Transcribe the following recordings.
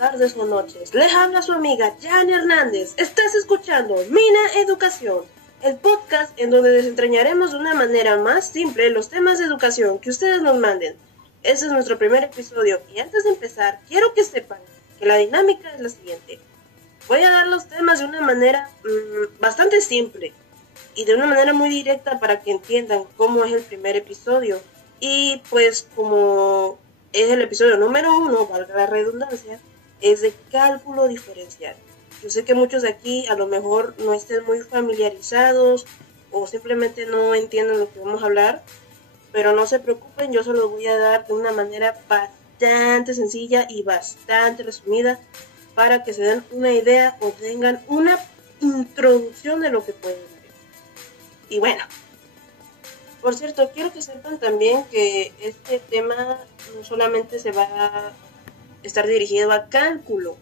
tardes o noches. Les habla su amiga Jan Hernández. Estás escuchando Mina Educación, el podcast en donde desentrañaremos de una manera más simple los temas de educación que ustedes nos manden. Este es nuestro primer episodio y antes de empezar quiero que sepan que la dinámica es la siguiente. Voy a dar los temas de una manera bastante simple y de una manera muy directa para que entiendan cómo es el primer episodio. Y pues como es el episodio número 1, valga la redundancia, es de cálculo diferencial. Yo sé que muchos de aquí a lo mejor no estén muy familiarizados o simplemente no entienden lo que vamos a hablar, pero no se preocupen, yo se los voy a dar de una manera bastante sencilla y bastante resumida para que se den una idea o tengan una introducción de lo que pueden ver. Y bueno, por cierto, quiero que sepan también que este tema no solamente se va a estar dirigido a cálculo,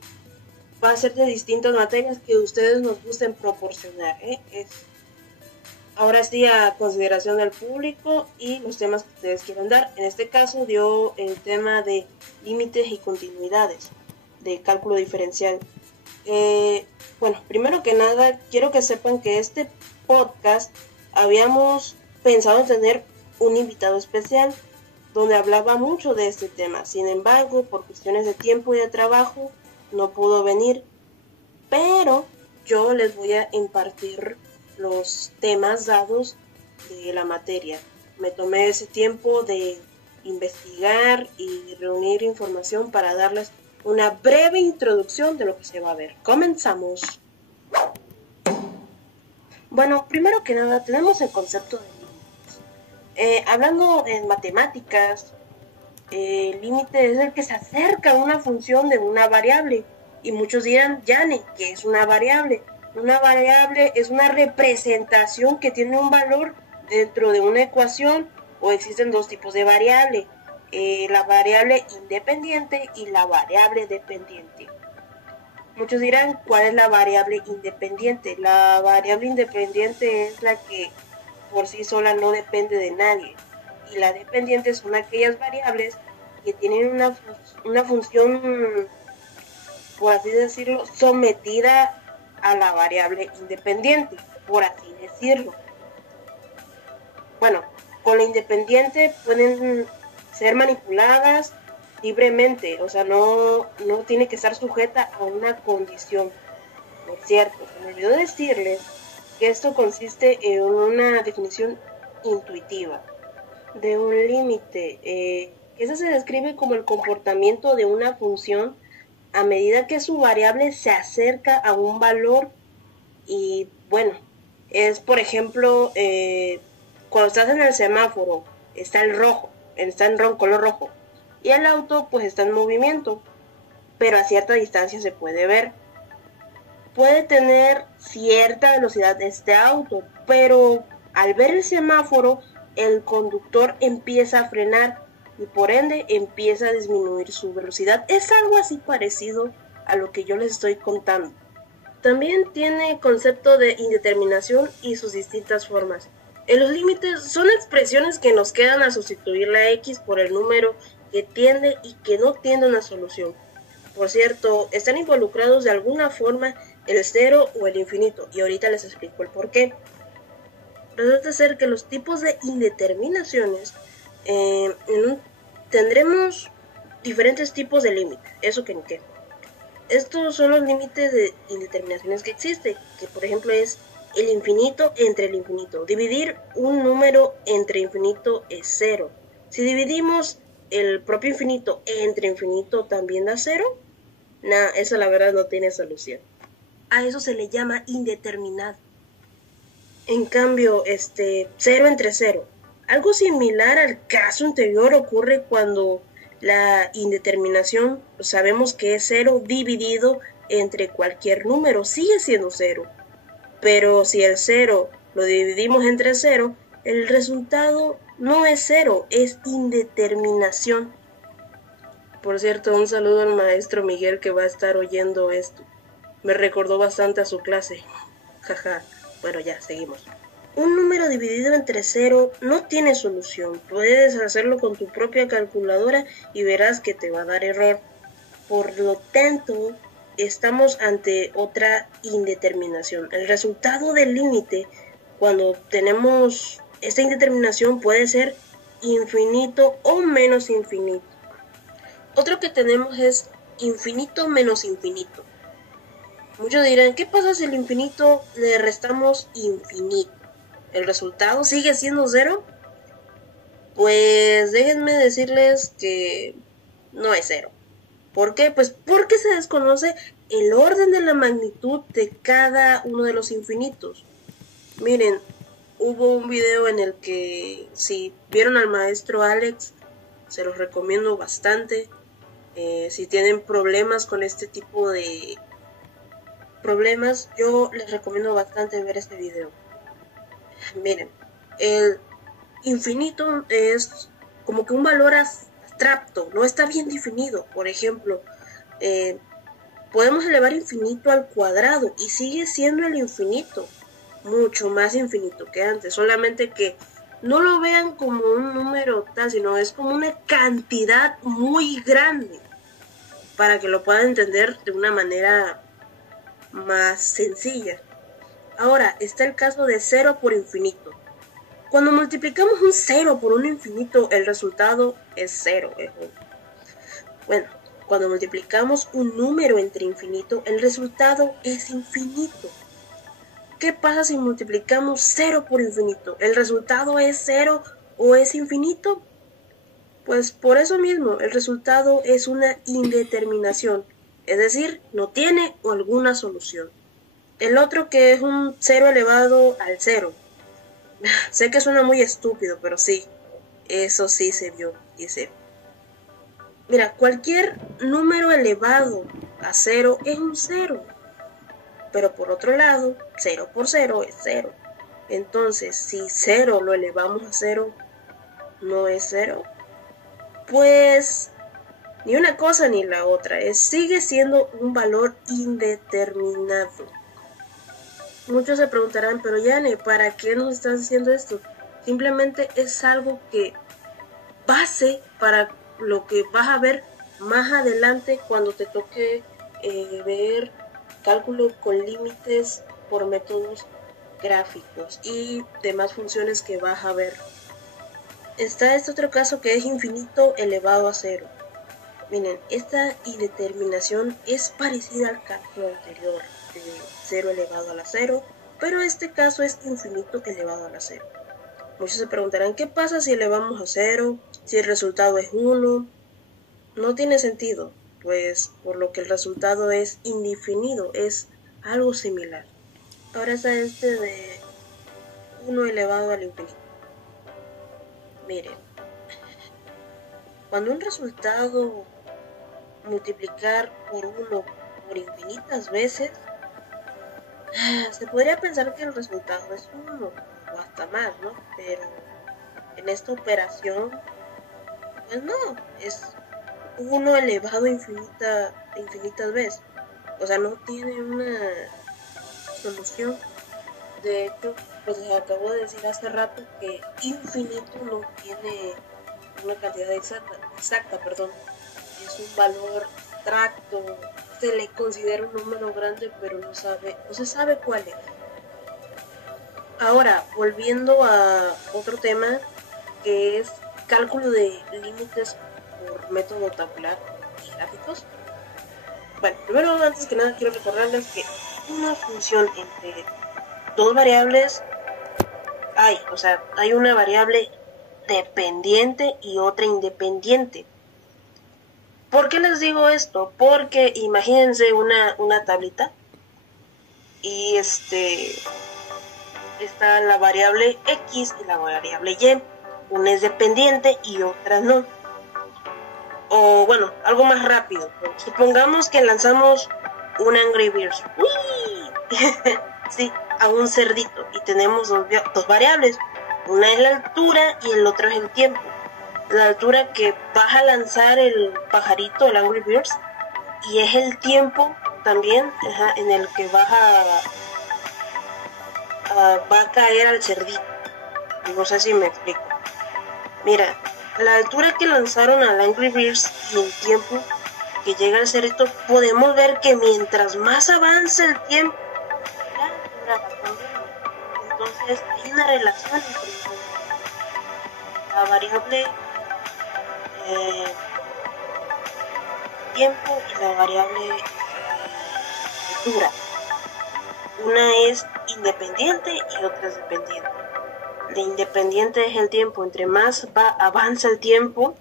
va a ser de distintas materias que ustedes nos gusten proporcionar, Es ahora sí a consideración del público y los temas que ustedes quieran dar. En este caso dio el tema de límites y continuidades de cálculo diferencial. Bueno, primero que nada quiero que sepan que este podcast habíamos pensado en tener un invitado especial donde hablaba mucho de este tema. Sin embargo, por cuestiones de tiempo y de trabajo no pudo venir, pero yo les voy a impartir los temas dados de la materia. Me tomé ese tiempo de investigar y reunir información para darles una breve introducción de lo que se va a ver. Comenzamos. Bueno, primero que nada tenemos el concepto de límites. Hablando en matemáticas, el límite es el que se acerca a una función de una variable. Y muchos dirán, Yane, ¿qué es una variable? Una variable es una representación que tiene un valor dentro de una ecuación, o existen dos tipos de variable, la variable independiente y la variable dependiente. Muchos dirán, ¿cuál es la variable independiente? La variable independiente es la que por sí sola no depende de nadie, y la dependiente son aquellas variables que tienen una función, por así decirlo, sometida a la variable independiente, por así decirlo. Bueno, con la independiente pueden ser manipuladas libremente, o sea, no tiene que estar sujeta a una condición. Por cierto, se me olvidó decirles que esto consiste en una definición intuitiva de un límite. Eso se describe como el comportamiento de una función a medida que su variable se acerca a un valor. Y bueno, es por ejemplo, cuando estás en el semáforo, está el rojo, está en color rojo, y el auto pues está en movimiento, pero a cierta distancia se puede ver. Puede tener cierta velocidad este auto, pero al ver el semáforo, el conductor empieza a frenar y por ende empieza a disminuir su velocidad. Es algo así parecido a lo que yo les estoy contando. También tiene concepto de indeterminación y sus distintas formas. Los límites son expresiones que nos quedan a sustituir la X por el número que tiende y que no tiende a una solución. Por cierto, están involucrados de alguna forma el cero o el infinito, y ahorita les explico el por qué. Resulta ser que los tipos de indeterminaciones tendremos diferentes tipos de límites, eso que ni qué. Estos son los límites de indeterminaciones que existen, que por ejemplo es el infinito entre el infinito. Dividir un número entre infinito es 0. Si dividimos el propio infinito entre infinito, ¿también da 0? Nah, eso la verdad no tiene solución. A eso se le llama indeterminado. En cambio, 0 entre 0. Algo similar al caso anterior ocurre cuando la indeterminación sabemos que es 0 dividido entre cualquier número, sigue siendo 0. Pero si el 0 lo dividimos entre 0, el resultado no es 0, es indeterminación. Por cierto, un saludo al maestro Miguel que va a estar oyendo esto. Me recordó bastante a su clase. Jaja. Bueno, ya, seguimos. Un número dividido entre 0 no tiene solución. Puedes hacerlo con tu propia calculadora y verás que te va a dar error. Por lo tanto, estamos ante otra indeterminación. El resultado del límite, cuando tenemos esta indeterminación, puede ser infinito o menos infinito. Otro que tenemos es infinito menos infinito. Muchos dirán, ¿qué pasa si al infinito le restamos infinito? ¿El resultado sigue siendo 0? Pues déjenme decirles que no es 0. ¿Por qué? Pues porque se desconoce el orden de la magnitud de cada uno de los infinitos. Miren, hubo un video en el que, si vieron al maestro Alex, se los recomiendo bastante. Si tienen problemas con este tipo de problemas, yo les recomiendo bastante ver este video. Miren, el infinito es como que un valor abstracto, no está bien definido. Por ejemplo, podemos elevar infinito al cuadrado y sigue siendo el infinito, mucho más infinito que antes, solamente que no lo vean como un número tal, sino es como una cantidad muy grande, para que lo puedan entender de una manera más sencilla. Ahora, está el caso de 0 por infinito. Cuando multiplicamos un 0 por un infinito, el resultado es 0. Bueno, cuando multiplicamos un número entre infinito, el resultado es infinito. ¿Qué pasa si multiplicamos 0 por infinito? ¿El resultado es 0 o es infinito? Pues por eso mismo, el resultado es una indeterminación, es decir, no tiene alguna solución. El otro, que es un 0 elevado al 0. Sé que suena muy estúpido, pero sí, eso sí se vio. Dice, mira, cualquier número elevado a 0 es un 0. Pero por otro lado, 0 por 0 es 0. Entonces, si 0 lo elevamos a 0, ¿no es 0? Pues ni una cosa ni la otra, sigue siendo un valor indeterminado. Muchos se preguntarán, pero Yane, ¿para qué nos estás haciendo esto? Simplemente es algo que base para lo que vas a ver más adelante cuando te toque ver cálculo con límites por métodos gráficos y demás funciones que vas a ver. Está este otro caso, que es infinito elevado a 0. Miren, esta indeterminación es parecida al caso anterior de 0 elevado a la 0, pero este caso es infinito elevado a la 0. Muchos se preguntarán, ¿qué pasa si elevamos a 0? Si el resultado es 1. No tiene sentido, pues por lo que el resultado es indefinido, es algo similar. Ahora está este de 1 elevado al infinito. Miren, cuando un resultado multiplicar por 1 por infinitas veces, se podría pensar que el resultado es 1 o hasta más, ¿no? Pero en esta operación, pues no, es 1 elevado a infinitas veces. O sea, no tiene una solución. De hecho, pues les acabo de decir hace rato que infinito no tiene una cantidad exacta, es un valor abstracto, se le considera un número grande, pero no se sabe cuál es. Ahora, volviendo a otro tema, que es cálculo de límites por método tabular y gráficos. Bueno, primero, antes que nada, quiero recordarles que una función entre dos variables hay una variable dependiente y otra independiente. ¿Por qué les digo esto? Porque imagínense una tablita y está la variable X y la variable Y. Una es dependiente y otra no. O bueno, algo más rápido. Supongamos que lanzamos un Angry Birds. Sí, a un cerdito, y tenemos dos variables. Una es la altura y el otro es el tiempo. La altura que vas a lanzar el pajarito, el Angry Birds, y es el tiempo también en el que va a caer al cerdito. No sé si me explico. Mira, la altura que lanzaron al Angry Birds y el tiempo que llega el cerrito, podemos ver que mientras más avanza el tiempo, la altura va cambiando. Entonces hay una relación entre la variable tiempo y la variable altura. Una es independiente y otra es dependiente. La independiente es el tiempo. Entre más avanza el tiempo,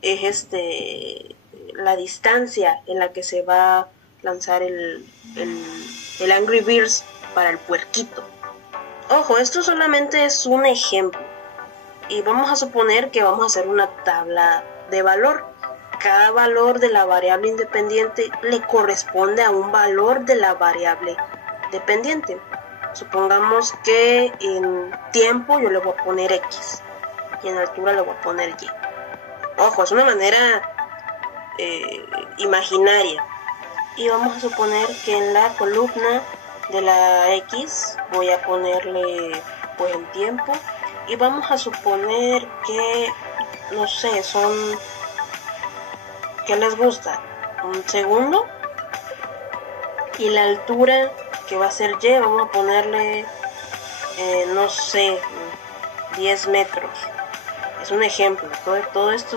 es la distancia en la que se va a lanzar el Angry Birds para el puerquito. Ojo, esto solamente es un ejemplo. Y vamos a suponer que vamos a hacer una tabla de valor. Cada valor de la variable independiente le corresponde a un valor de la variable dependiente. Supongamos que en tiempo yo le voy a poner X y en altura le voy a poner Y. Ojo, es una manera imaginaria. Y vamos a suponer que en la columna de la X voy a ponerle pues el tiempo. Y vamos a suponer que, no sé, son... ¿Qué les gusta? Un segundo. Y la altura que va a ser Y, vamos a ponerle, no sé, 10 metros. Es un ejemplo. Todo esto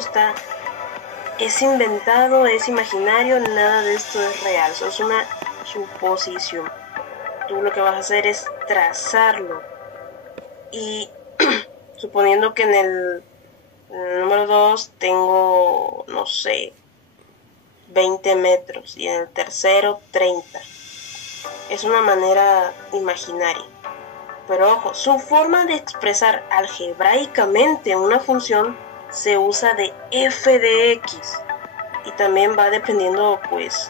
es inventado, es imaginario, nada de esto es real. Eso es una suposición. Tú lo que vas a hacer es trazarlo. Y suponiendo que en el número 2 tengo, no sé, 20 metros y en el tercero 30. Es una manera imaginaria. Pero ojo, su forma de expresar algebraicamente una función se usa de f de x. Y también va dependiendo, pues,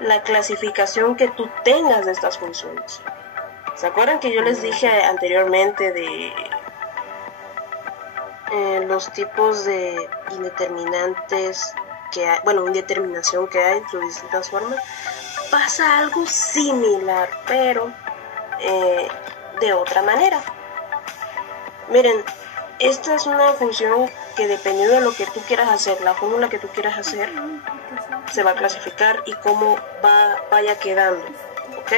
la clasificación que tú tengas de estas funciones. ¿Se acuerdan que yo les dije anteriormente de los tipos de indeterminantes que hay, bueno, indeterminación que hay, sus distintas formas? Pasa algo similar, pero de otra manera. Miren, esta es una función que dependiendo de lo que tú quieras hacer, la fórmula que tú quieras hacer, se va a clasificar y cómo vaya quedando, ¿ok?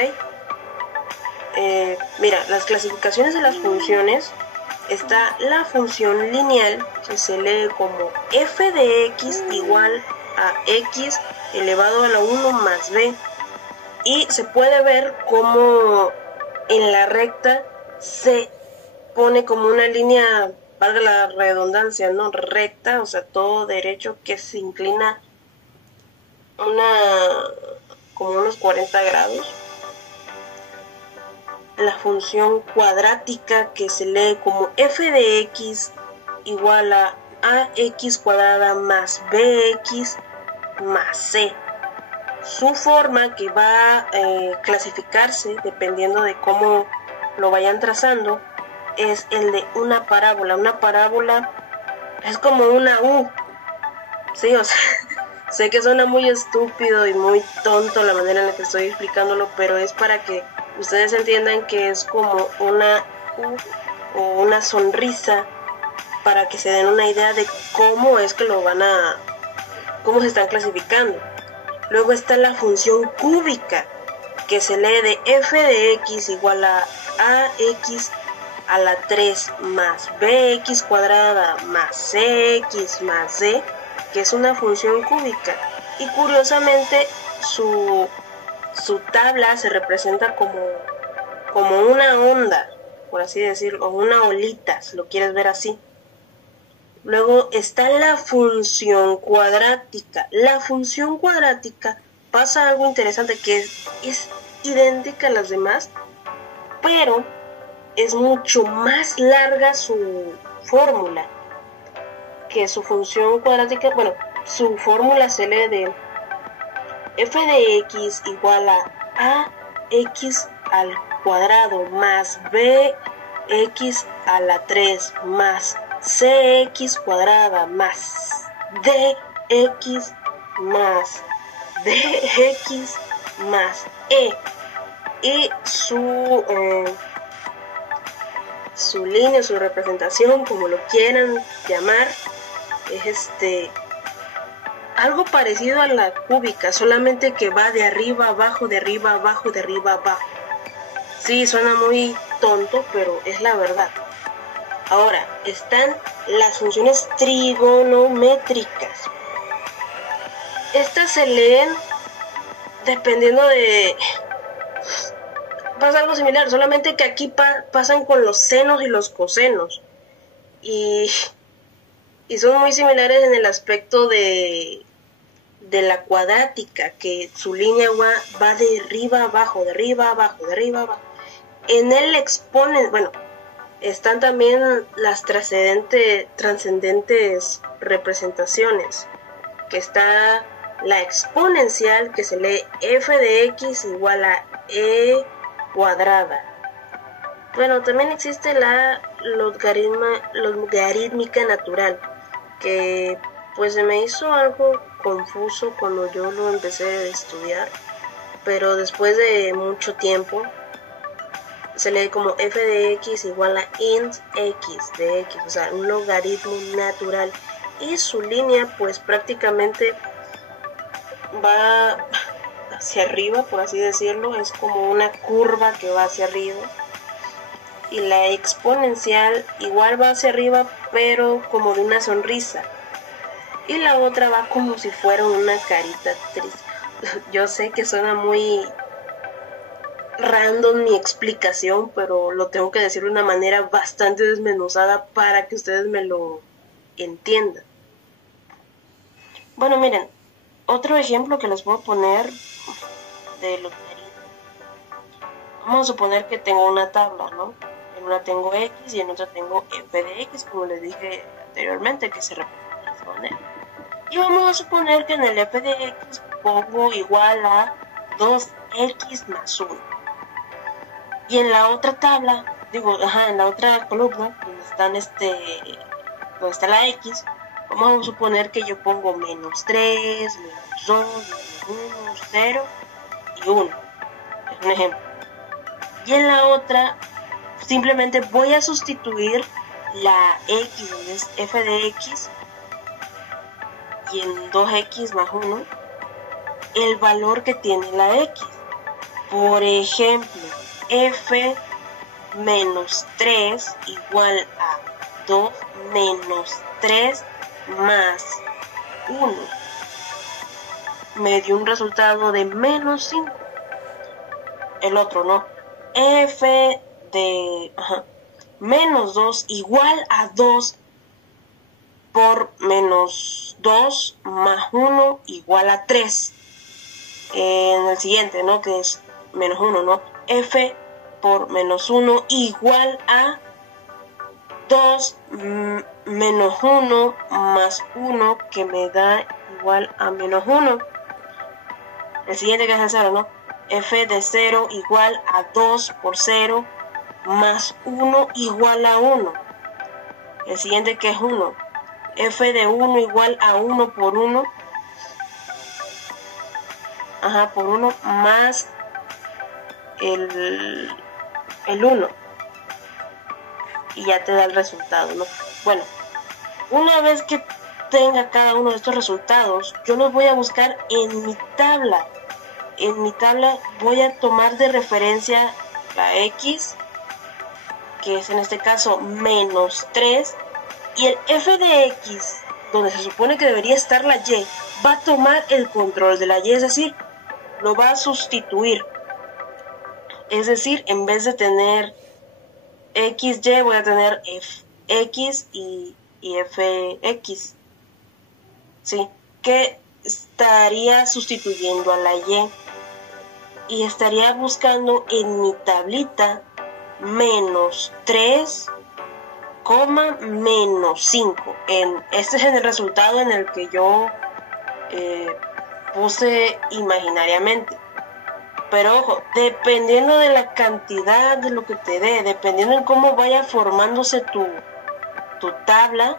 Mira, las clasificaciones de las funciones, está la función lineal, que se lee como f de x igual a x elevado a la 1 más b, y se puede ver como en la recta se pone como una línea, valga la redundancia, ¿no? Recta, o sea, todo derecho, que se inclina como unos 40 grados. La función cuadrática, que se lee como f de x igual a ax cuadrada más bx más c. Su forma, que va a clasificarse dependiendo de cómo lo vayan trazando, es el de una parábola. Una parábola es como una U. Sí, o sea, sé que suena muy estúpido y muy tonto la manera en la que estoy explicándolo, pero es para que ustedes entiendan que es como una U o una sonrisa, para que se den una idea de cómo es que cómo se están clasificando. Luego está la función cúbica, que se lee de f de x igual a ax a la 3 más bx cuadrada más cx más d, que es una función cúbica. Y curiosamente su tabla se representa como una onda, por así decirlo, o una olita, si lo quieres ver así. Luego está la función cuadrática. La función cuadrática pasa algo interesante, que es idéntica a las demás, pero es mucho más larga su fórmula que su función cuadrática. Bueno, su fórmula se lee de f de x igual a ax al cuadrado más bx a la 3 más cx cuadrada más dx más dx más e. Y su línea, su representación, como lo quieran llamar, es algo parecido a la cúbica, solamente que va de arriba abajo, de arriba abajo, de arriba abajo. Sí, suena muy tonto, pero es la verdad. Ahora, están las funciones trigonométricas. Estas se leen dependiendo de... Pasa algo similar, solamente que aquí pasan con los senos y los cosenos. Y son muy similares en el aspecto de la cuadrática, que su línea va de arriba abajo, de arriba abajo, de arriba abajo. En el exponen, bueno, están también las trascendentes representaciones, que está la exponencial, que se lee f de x igual a e cuadrada. Bueno, también existe la logarítmica natural, que pues se me hizo algo confuso cuando yo lo empecé a estudiar, pero después de mucho tiempo se lee como f de x igual a int x de x, o sea, un logaritmo natural, y su línea pues prácticamente va hacia arriba, por así decirlo, es como una curva que va hacia arriba, y la exponencial igual va hacia arriba, pero como de una sonrisa, y la otra va como si fuera una carita triste. Yo sé que suena muy random mi explicación, pero lo tengo que decir de una manera bastante desmenuzada para que ustedes me lo entiendan. Bueno, miren, otro ejemplo que les voy a poner de logaritmo. Vamos a suponer que tengo una tabla, ¿no? En una tengo x y en otra tengo f de x, como les dije anteriormente, que se representa de esa manera. Y vamos a suponer que en el f de x pongo igual a 2x más 1. Y en la otra tabla, en la otra columna, donde está la x, vamos a suponer que yo pongo menos 3, menos 2, menos 1, 0 y 1. Es un ejemplo. Y en la otra, simplemente voy a sustituir la x, donde es f de x, y en 2x más 1, el valor que tiene la x. Por ejemplo, f menos 3 igual a 2 menos 3 más 1. Me dio un resultado de menos 5. El otro no. F de menos 2 igual a 2 por menos 2 más 1 igual a 3. En el siguiente, ¿no? Que es menos 1, ¿no? F por menos 1 igual a 2 menos 1 más 1, que me da igual a menos 1. El siguiente, que es el 0, ¿no? F de 0 igual a 2 por 0 más 1 igual a 1. El siguiente, que es 1. F de 1 igual a 1 por 1. Por 1 más el 1. Y ya te da el resultado, ¿no? Bueno, una vez que tenga cada uno de estos resultados, yo los voy a buscar en mi tabla. En mi tabla voy a tomar de referencia la x, que es en este caso menos 3, y el f de x, donde se supone que debería estar la y, va a tomar el control de la y, es decir, lo va a sustituir. Es decir, en vez de tener xy, voy a tener fx y fx. ¿Sí? Que estaría sustituyendo a la y. Y estaría buscando en mi tablita menos 3, menos 5. Este es el resultado en el que yo puse imaginariamente. Pero ojo, dependiendo de la cantidad de lo que te dé, dependiendo en cómo vaya formándose tu tabla,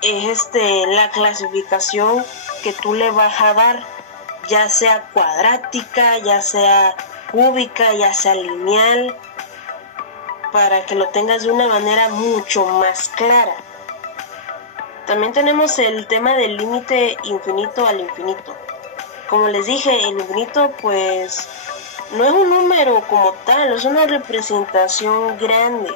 es la clasificación que tú le vas a dar, ya sea cuadrática, ya sea cúbica, ya sea lineal, para que lo tengas de una manera mucho más clara. También tenemos el tema del límite infinito al infinito. Como les dije, el infinito pues no es un número como tal, es una representación grande.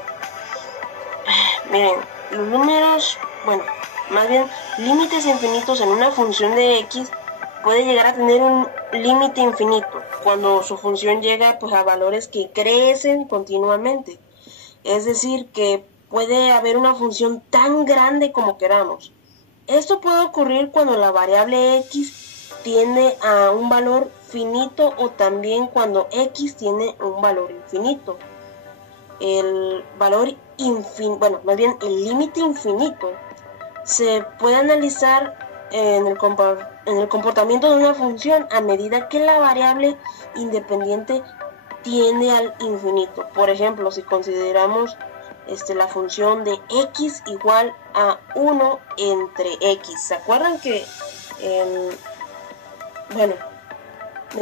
Miren, los números, bueno, más bien límites infinitos en una función de x puede llegar a tener un límite infinito cuando su función llega pues a valores que crecen continuamente. Es decir, que puede haber una función tan grande como queramos. Esto puede ocurrir cuando la variable x tiende a un valor finito o también cuando x tiene un valor infinito. El valor infinito, bueno, más bien el límite infinito se puede analizar en el comportamiento de una función a medida que la variable independiente tiende al infinito. Por ejemplo, si consideramos la función de x igual a 1 entre x. ¿Se acuerdan que en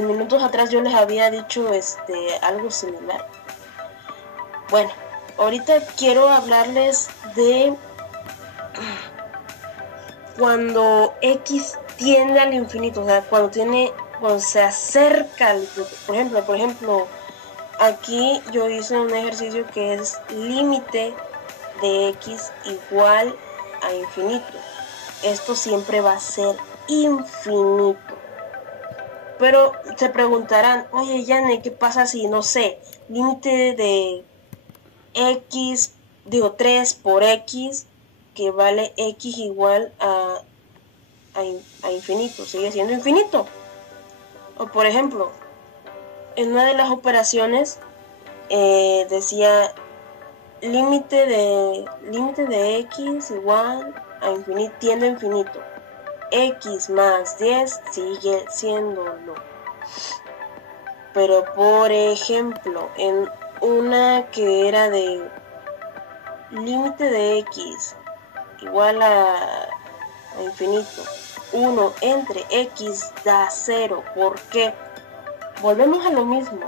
minutos atrás yo les había dicho algo similar? Bueno, ahorita quiero hablarles de cuando x tiende al infinito, o sea, cuando se acerca al infinito. Por ejemplo, aquí yo hice un ejercicio que es límite de x igual a infinito. Esto siempre va a ser infinito. Pero se preguntarán, oye Yane, ¿qué pasa si, no sé, límite de x, 3 por x, que vale x igual a infinito? ¿Sigue siendo infinito? O por ejemplo, en una de las operaciones decía límite de x igual a infinito, tiende a infinito. X más 10 sigue siéndolo. Pero por ejemplo, en una que era de límite de x igual a infinito, 1 entre x da 0. ¿Por qué? Volvemos a lo mismo.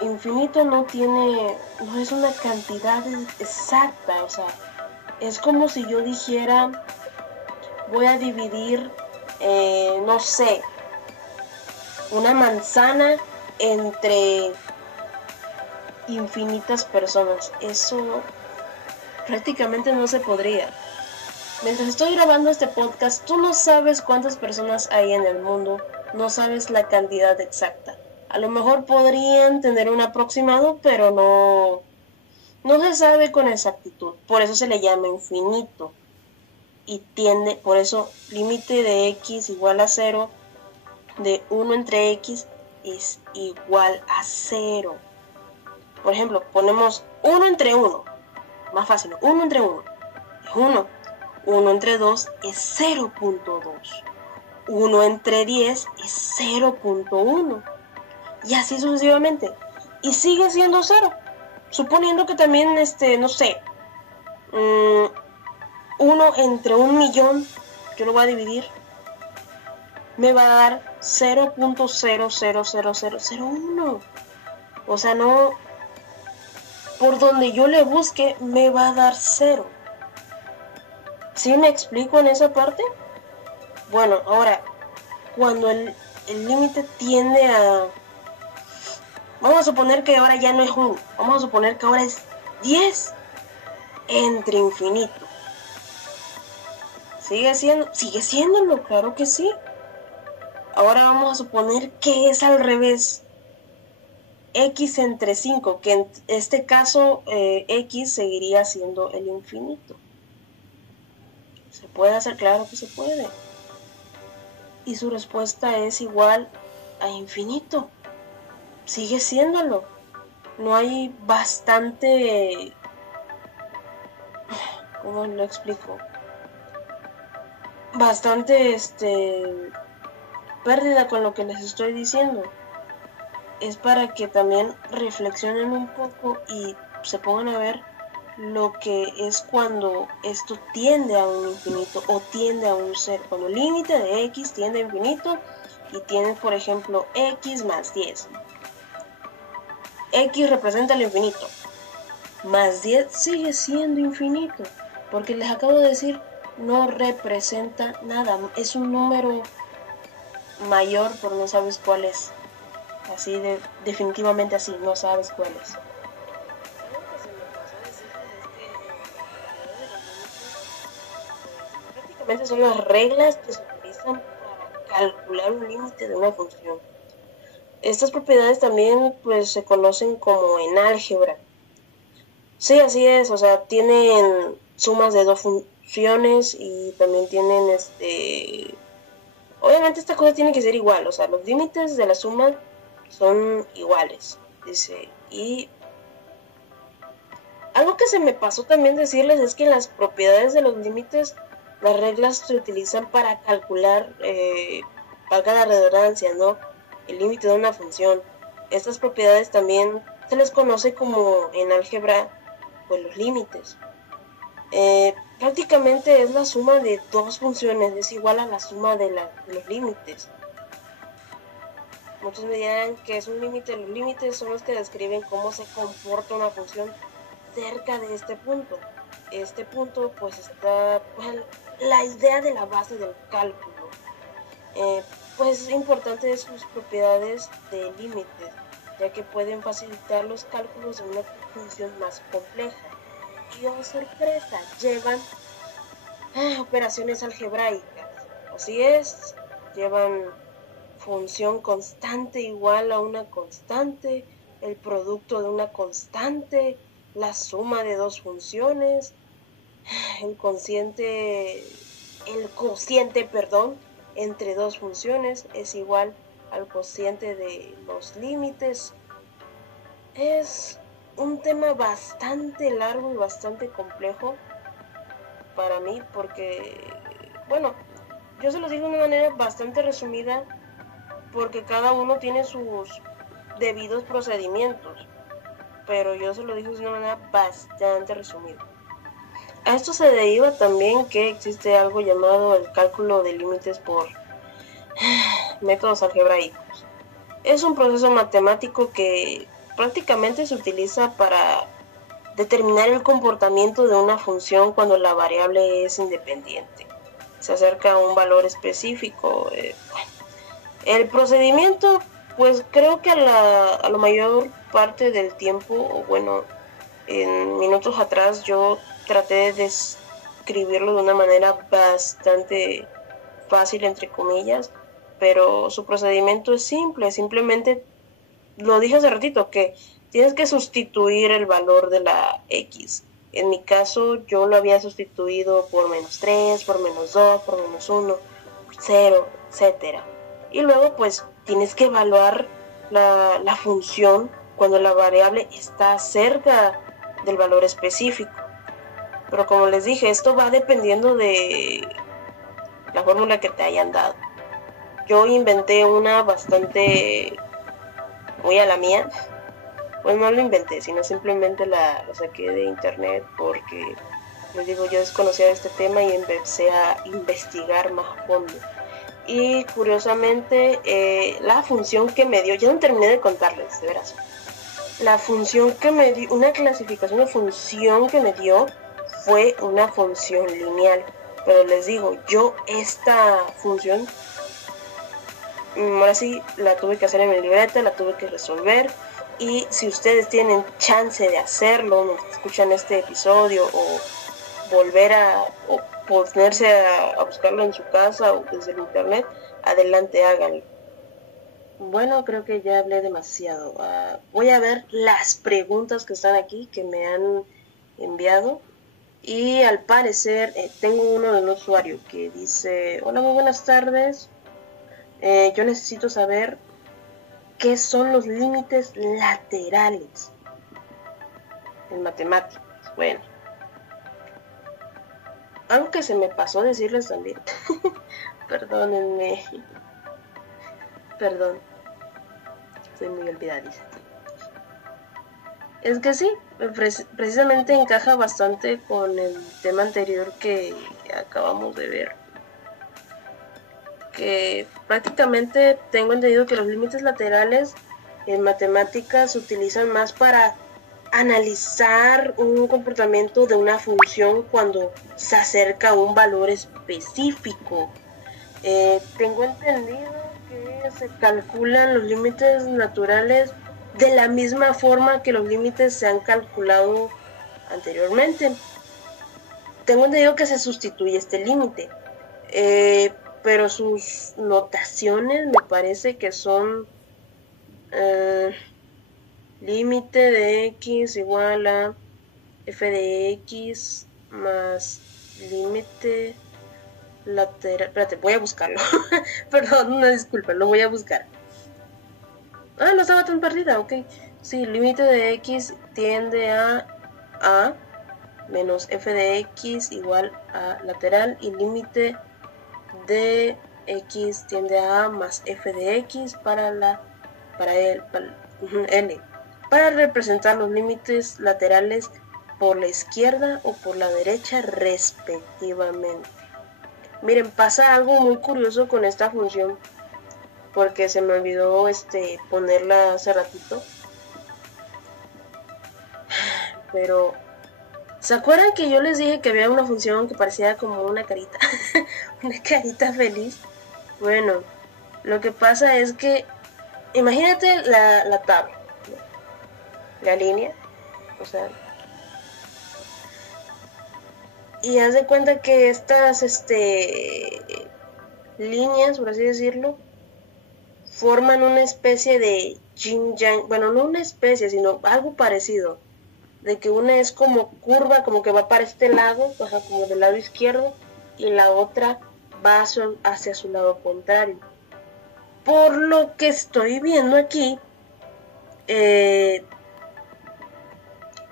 Infinito no es una cantidad exacta, o sea, es como si yo dijera, voy a dividir, no sé, una manzana entre infinitas personas. Eso prácticamente no se podría. Mientras estoy grabando este podcast, tú no sabes cuántas personas hay en el mundo, no sabes la cantidad exacta. A lo mejor podrían tener un aproximado, pero no se sabe con exactitud. Por eso se le llama infinito. Y por eso límite de x igual a 0, de 1 entre x es igual a 0. Por ejemplo, ponemos 1 entre 1. Más fácil, 1 entre 1 es 1. 1 entre 2 es 0.2. 1 entre 10 es 0.1. Y así sucesivamente. Y sigue siendo 0. Suponiendo que también, no sé, 1 entre 1.000.000, yo lo voy a dividir, me va a dar 0.000001. O sea, no, por donde yo le busque, me va a dar 0. ¿Sí me explico en esa parte? Bueno, ahora, cuando el límite tiende a... Vamos a suponer que ahora ya no es 1. Vamos a suponer que ahora es 10 entre infinito. ¿Sigue siéndolo? Claro que sí. Ahora vamos a suponer que es al revés. X entre 5, que en este caso X seguiría siendo el infinito. ¿Se puede hacer? Claro que se puede. Y su respuesta es igual a infinito. Sigue siéndolo. No hay bastante... ¿Cómo lo explico? Bastante pérdida con lo que les estoy diciendo. Es para que también reflexionen un poco y se pongan a ver lo que es cuando esto tiende a un infinito o tiende a un 0. Cuando el límite de x tiende a infinito y tiene, por ejemplo, x más 10. X representa el infinito. Más 10 sigue siendo infinito. Porque les acabo de decir, no representa nada, es un número mayor, pero no sabes cuál es. Así definitivamente así, no sabes cuál es. Algo que se me pasó a decirles es que prácticamente son las reglas que se utilizan para calcular un límite de una función. Estas propiedades también pues se conocen como en álgebra. Sí, así es, o sea, tienen sumas de dos funciones y también tienen obviamente esta cosa tiene que ser igual, o sea, los límites de la suma son iguales, dice. Y algo que se me pasó también decirles es que en las propiedades de los límites las reglas se utilizan para calcular, valga la redundancia, ¿no?, el límite de una función. Estas propiedades también se les conoce como en álgebra, pues los límites. Prácticamente es la suma de dos funciones, es igual a la suma de los límites. Muchos me dirán que es un límite. Los límites son los que describen cómo se comporta una función cerca de este punto. Este punto pues está la idea de la base del cálculo. Pues es importante sus propiedades de límites, ya que pueden facilitar los cálculos de una función más compleja. Y oh sorpresa, llevan operaciones algebraicas. Así es, llevan función constante igual a una constante, el producto de una constante, la suma de dos funciones, el cociente entre dos funciones es igual al cociente de los límites. Es un tema bastante largo y bastante complejo para mí porque, bueno, yo se los digo de una manera bastante resumida porque cada uno tiene sus debidos procedimientos, pero yo se lo digo de una manera bastante resumida. A esto se deriva también que existe algo llamado el cálculo de límites por métodos algebraicos. Es un proceso matemático que prácticamente se utiliza para determinar el comportamiento de una función cuando la variable es independiente. Se acerca a un valor específico. El procedimiento, pues creo que a la mayor parte del tiempo, o bueno, en minutos atrás yo traté de describirlo de una manera bastante fácil, entre comillas, pero su procedimiento es simple, simplemente lo dije hace ratito, que tienes que sustituir el valor de la X. En mi caso yo lo había sustituido por -3, por -2, por -1, por 0, etc. Y luego pues tienes que evaluar la función cuando la variable está cerca del valor específico. Pero como les dije, esto va dependiendo de la fórmula que te hayan dado. Yo inventé una bastante muy a la mía. Pues no lo inventé, sino simplemente la saqué de internet porque, les digo, yo desconocía este tema y empecé a investigar más a fondo. Y curiosamente, la función que me dio, ya no terminé de contarles, de veras. La función que me dio, una clasificación de función que me dio fue una función lineal. Pero les digo, yo esta función, ahora sí, la tuve que hacer en mi libreta, la tuve que resolver. Y si ustedes tienen chance de hacerlo, mientras escuchan este episodio, o volver o ponerse a buscarlo en su casa o desde el internet, adelante, háganlo. Bueno, creo que ya hablé demasiado. Voy a ver las preguntas que están aquí, que me han enviado. Y al parecer tengo uno del usuario que dice: hola, muy buenas tardes. Yo necesito saber ¿qué son los límites laterales en matemáticas? Bueno, algo que se me pasó decirles también. Perdónenme. Perdón. Soy muy olvidadiza. Es que sí, precisamente encaja bastante con el tema anterior que acabamos de ver. Que prácticamente tengo entendido que los límites laterales en matemáticas se utilizan más para analizar un comportamiento de una función cuando se acerca a un valor específico. Tengo entendido que se calculan los límites naturales de la misma forma que los límites se han calculado anteriormente. Tengo entendido que se sustituye este límite, pero sus notaciones me parece que son límite de x igual a f de x más límite lateral. Espérate, voy a buscarlo. Perdón, una disculpa, lo voy a buscar. No estaba tan perdida, ok. Sí, límite de x tiende a menos f de x igual a lateral, y límite de x tiende a más f de x para L, para representar los límites laterales por la izquierda o por la derecha respectivamente. Miren, pasa algo muy curioso con esta función, porque se me olvidó ponerla hace ratito. Pero ¿se acuerdan que yo les dije que había una función que parecía como una carita? Una carita feliz. Bueno, lo que pasa es que imagínate la tabla, la línea, o sea, y haz de cuenta que estas líneas, por así decirlo, forman una especie de yin yang. Bueno, no una especie, sino algo parecido, de que una es como curva, como que va para este lado, o sea, como del lado izquierdo, y la otra va hacia su lado contrario. Por lo que estoy viendo aquí,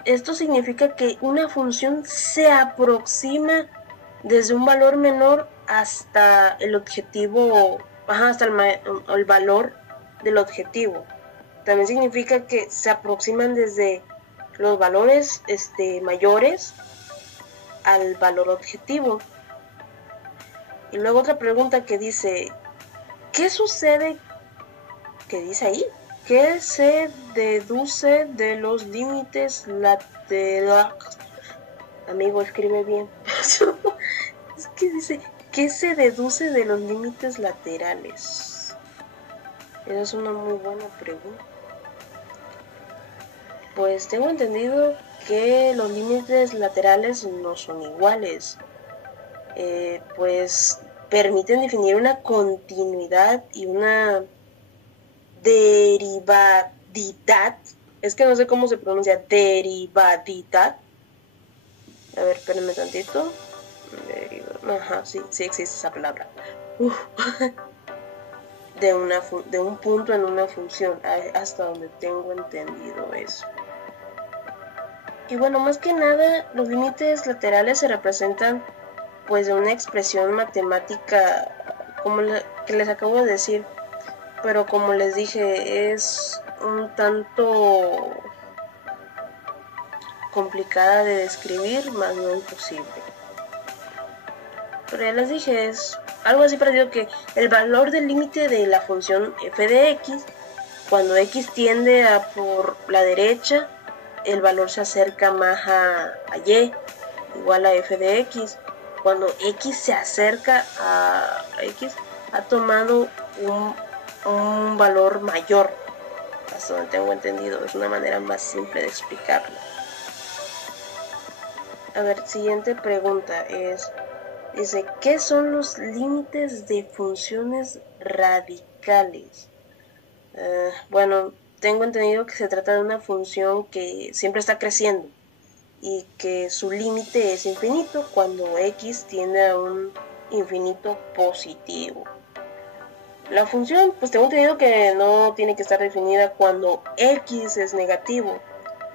esto significa que una función se aproxima desde un valor menor hasta el objetivo, hasta el valor del objetivo. También significa que se aproximan desde los valores mayores al valor objetivo. Y luego otra pregunta que dice, ¿qué sucede? ¿Qué dice ahí? ¿Qué se deduce de los límites laterales? Amigo, escribe bien. Es que dice, ¿qué se deduce de los límites laterales? Esa es una muy buena pregunta. Pues tengo entendido que los límites laterales no son iguales. Pues permiten definir una continuidad y una derivadidad. Es que no sé cómo se pronuncia derivadidad. A ver, espérenme tantito. Ajá, sí existe esa palabra. De un punto en una función, hasta donde tengo entendido eso. Y bueno, más que nada, los límites laterales se representan pues de una expresión matemática como que les acabo de decir, pero como les dije, es un tanto complicada de describir, más no imposible. Pero ya les dije, es algo así parecido que el valor del límite de la función f de x, cuando x tiende a por la derecha, el valor se acerca más a y, igual a f de x. Cuando x se acerca a x, ha tomado un valor mayor, hasta donde tengo entendido. Es una manera más simple de explicarlo. A ver, siguiente pregunta dice, ¿qué son los límites de funciones radicales? Bueno, tengo entendido que se trata de una función que siempre está creciendo y que su límite es infinito cuando x tiende a un infinito positivo. La función, pues tengo entendido que no tiene que estar definida cuando x es negativo.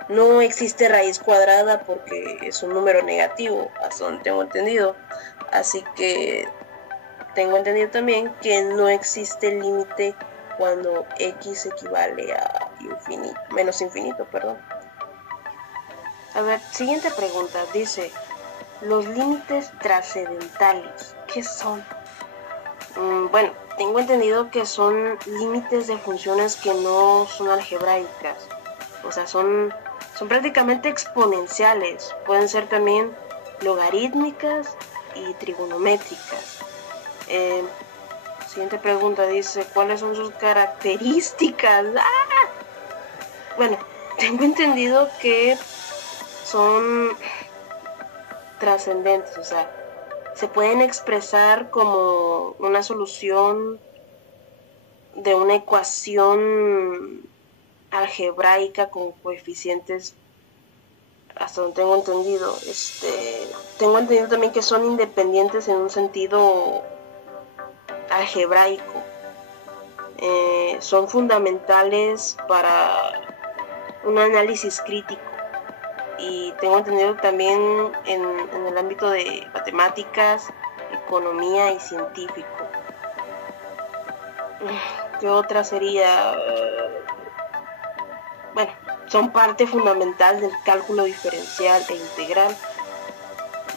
No existe raíz cuadrada porque es un número negativo, hasta donde tengo entendido. Así que tengo entendido también que no existe límite cuando x equivale a infinito, menos infinito, perdón. A ver, siguiente pregunta, dice, los límites trascendentales, ¿qué son? Bueno, tengo entendido que son límites de funciones que no son algebraicas, o sea, son son prácticamente exponenciales. Pueden ser también logarítmicas y trigonométricas. Siguiente pregunta dice, ¿cuáles son sus características? ¡Ah! Bueno, tengo entendido que son trascendentes, o sea, se pueden expresar como una solución de una ecuación algebraica con coeficientes, hasta donde tengo entendido. Tengo entendido también que son independientes en un sentido algebraico. Son fundamentales para un análisis crítico, y tengo entendido también en el ámbito de matemáticas, economía y científico. ¿Qué otra sería? Bueno, son parte fundamental del cálculo diferencial e integral.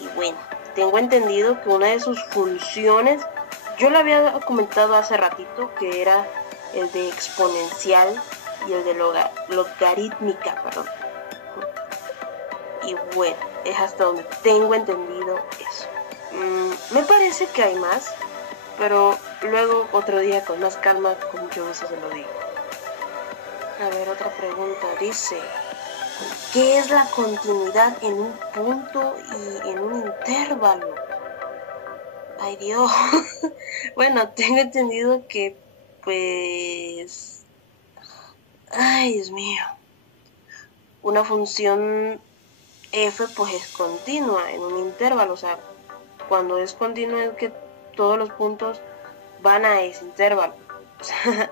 Y bueno, tengo entendido que una de sus funciones, yo lo había comentado hace ratito, que era el de exponencial y el de logarítmica, perdón. Y bueno, es hasta donde tengo entendido eso. Me parece que hay más, pero luego otro día con más calma, con mucho gusto se lo digo. A ver, otra pregunta. Dice, ¿qué es la continuidad en un punto y en un intervalo? Ay, Dios. Bueno, tengo entendido que, pues... Ay, Dios mío. Una función f, pues, es continua en un intervalo. O sea, cuando es continua es que todos los puntos van a ese intervalo. O sea,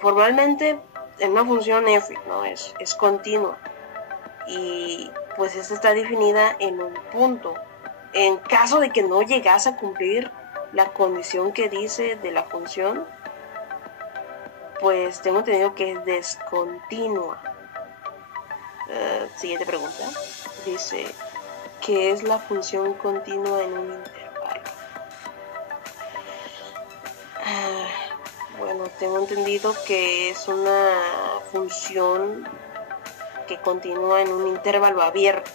formalmente en una función f, ¿no? Es continua. Y pues esta está definida en un punto. En caso de que no llegase a cumplir la condición que dice de la función, pues tengo entendido que es descontinua. Siguiente pregunta. Dice, ¿qué es la función continua en un intervalo? Bueno, tengo entendido que es una función que continúa en un intervalo abierto,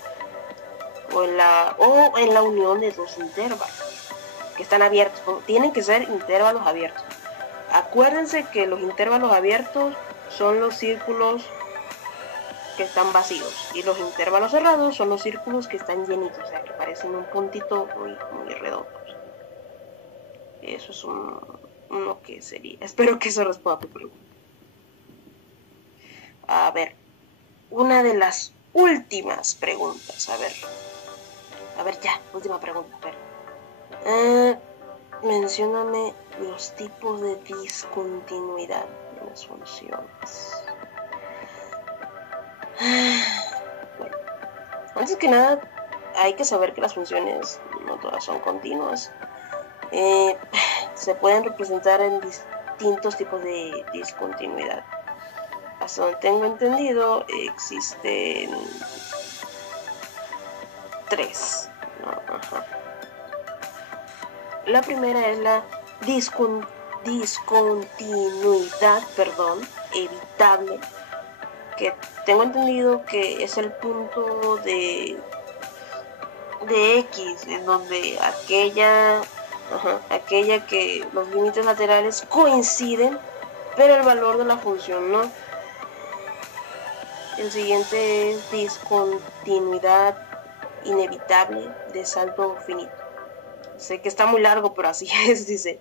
o en la unión de dos intervalos que están abiertos. Tienen que ser intervalos abiertos. Acuérdense que los intervalos abiertos son los círculos que están vacíos, y los intervalos cerrados son los círculos que están llenitos, o sea, que parecen un puntito muy redondo. Eso es uno que sería. Espero que eso responda a tu pregunta. A ver, una de las últimas preguntas. A ver ya, última pregunta. A ver. Mencióname los tipos de discontinuidad en las funciones. Bueno, antes que nada, hay que saber que las funciones no todas son continuas. Se pueden representar en distintos tipos de discontinuidad. Hasta donde tengo entendido, existen 3. La primera es la discontinuidad, evitable, que tengo entendido que es el punto de X, en donde aquella que los límites laterales coinciden, pero el valor de la función no. El siguiente es discontinuidad inevitable de salto finito. Sé que está muy largo, pero así es, dice.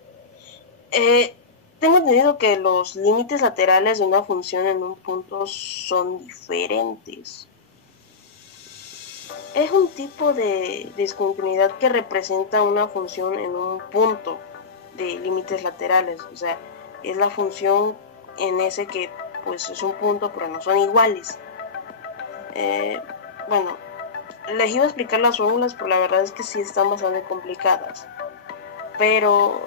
Tengo entendido que los límites laterales de una función en un punto son diferentes. Es un tipo de discontinuidad que representa una función en un punto de límites laterales. O sea, es la función en ese que pues es un punto, pero no son iguales. Bueno, les iba a explicar las fórmulas, pero la verdad es que sí están bastante complicadas. Pero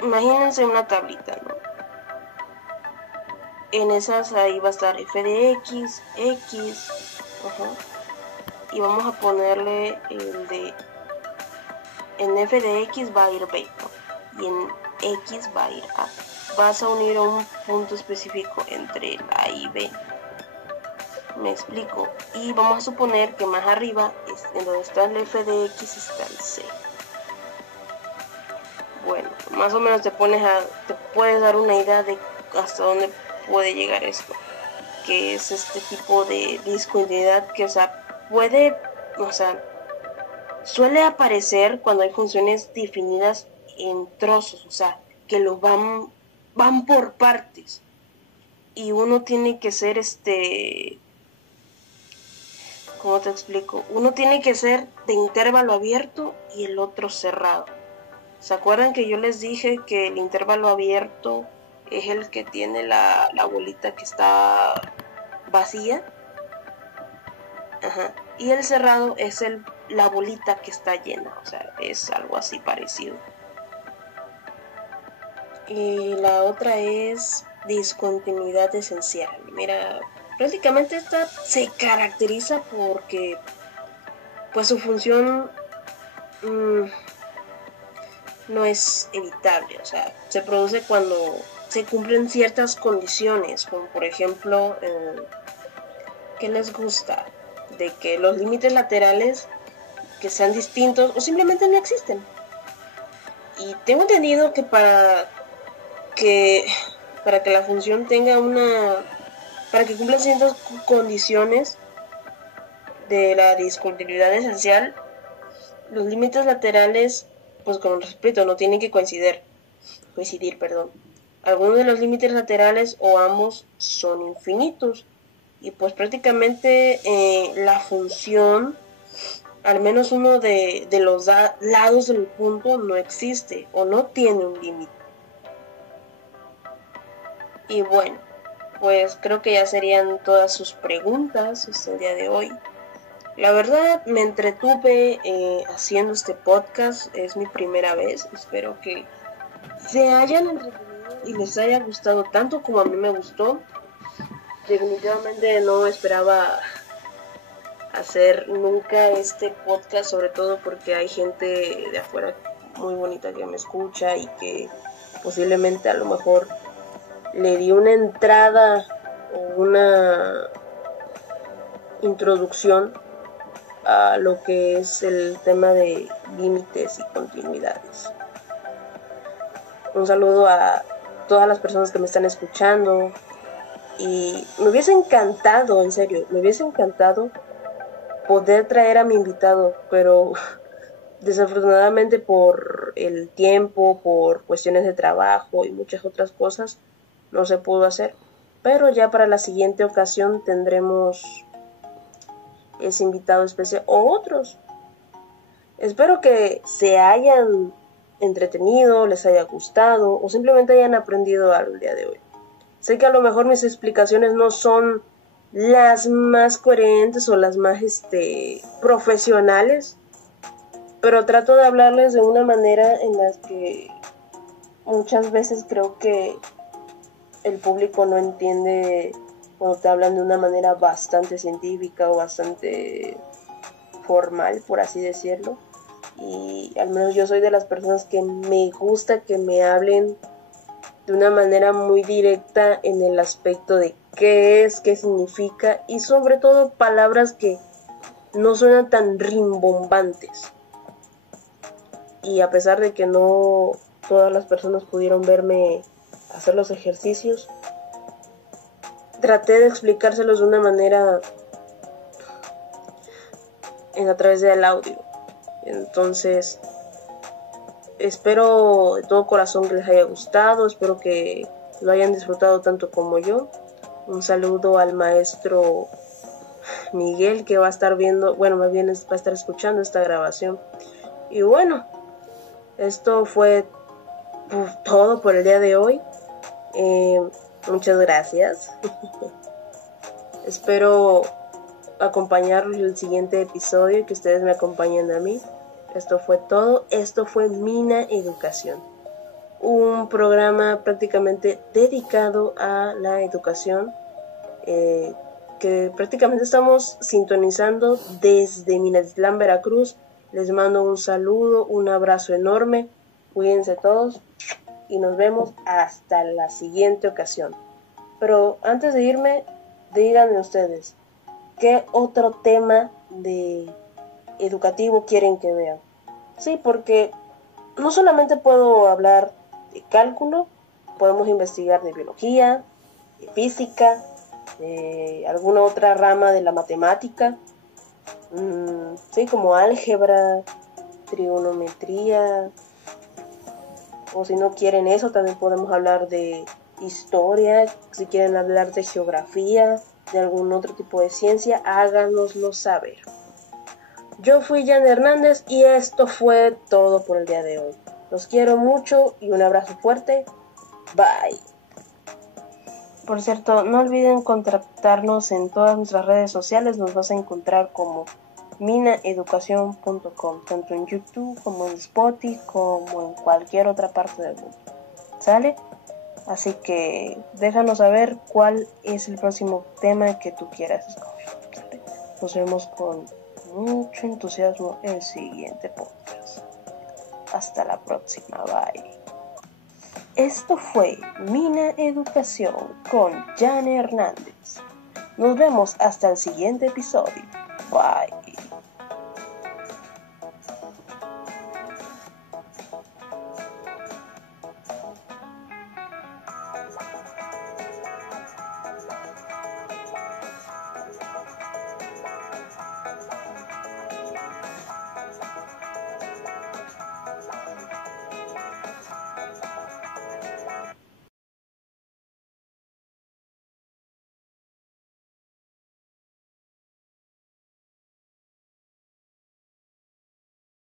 imagínense una tablita, ¿no? En esas ahí va a estar f de x, y vamos a ponerle en f de x va a ir b, ¿no? Y en x va a ir a. Vas a unir a un punto específico entre la y b. Me explico. Y vamos a suponer que más arriba, en donde está el f de x, está el c. Bueno, más o menos te puedes dar una idea de hasta dónde puede llegar esto. Que es este tipo de discontinuidad que, suele aparecer cuando hay funciones definidas en trozos, que lo van por partes. Y uno tiene que ser ¿cómo te explico? Uno tiene que ser de intervalo abierto y el otro cerrado. ¿Se acuerdan que yo les dije que el intervalo abierto es el que tiene la bolita que está vacía? Ajá. Y el cerrado es la bolita que está llena, es algo así parecido. Y la otra es discontinuidad esencial. Mira, prácticamente esta se caracteriza porque pues su función no es evitable, se produce cuando se cumplen ciertas condiciones, como por ejemplo, ¿qué les gusta? De que los límites laterales que sean distintos o simplemente no existen. Y tengo entendido que para que la función tenga para que cumpla ciertas condiciones de la discontinuidad esencial, los límites laterales, pues como repito, no tienen que coincidir. Algunos de los límites laterales o ambos son infinitos. Y pues prácticamente la función, al menos uno de los lados del punto no existe o no tiene un límite. Y bueno, pues creo que ya serían todas sus preguntas el día de hoy. La verdad me entretuve haciendo este podcast, es mi primera vez, espero que se hayan entretenido y les haya gustado tanto como a mí me gustó. Definitivamente no esperaba hacer nunca este podcast, sobre todo porque hay gente de afuera muy bonita que me escucha y que posiblemente a lo mejor le di una entrada o una introducción a lo que es el tema de límites y continuidades. Un saludo a todas las personas que me están escuchando y me hubiese encantado, en serio, poder traer a mi invitado, pero desafortunadamente por el tiempo, por cuestiones de trabajo y muchas otras cosas, no se pudo hacer. Pero ya para la siguiente ocasión tendremos ese invitado especial o otros. Espero que se hayan entretenido, les haya gustado o simplemente hayan aprendido algo el día de hoy. Sé que a lo mejor mis explicaciones no son las más coherentes o las más profesionales, pero trato de hablarles de una manera en la que muchas veces creo que el público no entiende cuando te hablan de una manera bastante científica o bastante formal, por así decirlo. Y al menos yo soy de las personas que me gusta que me hablen de una manera muy directa en el aspecto de qué es, qué significa y sobre todo palabras que no suenan tan rimbombantes. Y a pesar de que no todas las personas pudieron verme hacer los ejercicios, traté de explicárselos de una manera a través del audio. Entonces, espero de todo corazón que les haya gustado, espero que lo hayan disfrutado tanto como yo. Un saludo al maestro Miguel, que va a estar viendo, va a estar escuchando esta grabación. Y bueno, esto fue todo por el día de hoy. Muchas gracias. Espero acompañarlos en el siguiente episodio y que ustedes me acompañen a mí. Esto fue todo. Esto fue Mina Educación, un programa prácticamente dedicado a la educación, que prácticamente estamos sintonizando desde Minatitlán, Veracruz. Les mando un saludo, un abrazo enorme. Cuídense todos y nos vemos hasta la siguiente ocasión. Pero antes de irme, díganme ustedes, ¿qué otro tema de educativo quieren que vean? Sí, porque no solamente puedo hablar de cálculo, podemos investigar de biología, de física, de alguna otra rama de la matemática, sí, como álgebra, trigonometría, o si no quieren eso, también podemos hablar de historia, si quieren hablar de geografía, de algún otro tipo de ciencia, háganoslo saber. Yo fui Jan Hernández y esto fue todo por el día de hoy. Los quiero mucho y un abrazo fuerte. Bye. Por cierto, no olviden contactarnos en todas nuestras redes sociales. Nos vas a encontrar como minaeducacion.com, tanto en YouTube como en Spotify, como en cualquier otra parte del mundo. ¿Sale? Así que déjanos saber cuál es el próximo tema que tú quieras escoger. ¿Sale? Nos vemos con mucho entusiasmo en el siguiente podcast. Hasta la próxima, bye. Esto fue Mina Educación con Jan Hernández. Nos vemos hasta el siguiente episodio. Bye.